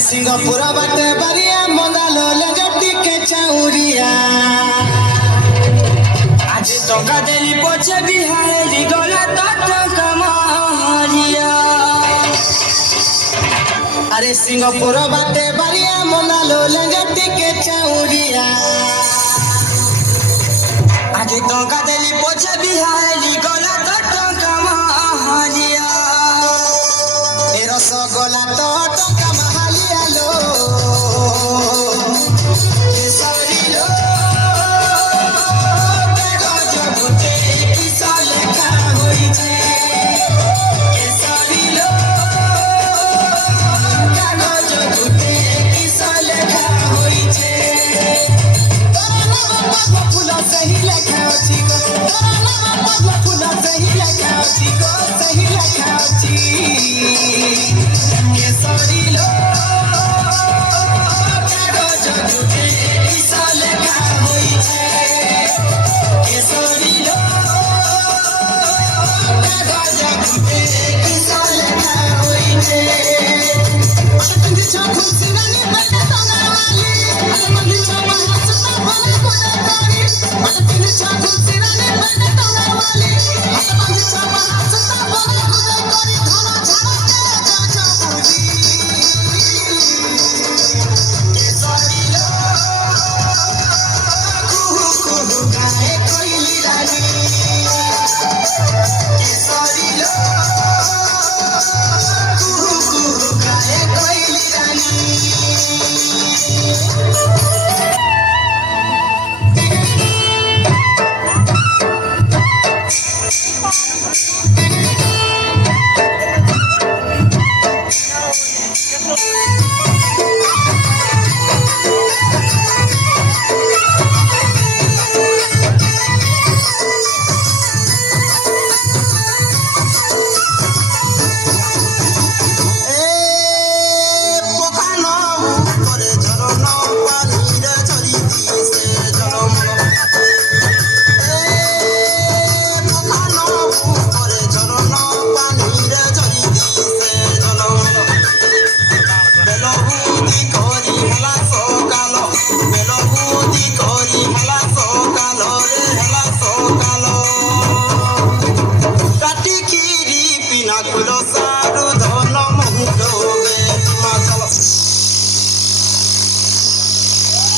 Singapore बाटे बरिया मंगालो ले जट्टी के चाउरिया आज टंका देली पछे बिहारी गला टका मारिया अरे सिंगापुर बाटे बरिया मंगालो ले जट्टी के चाउरिया आज टंका देली पछे बिहारी गला टका मारिया ए रसगोला तो टका मारिया लो केसरी लो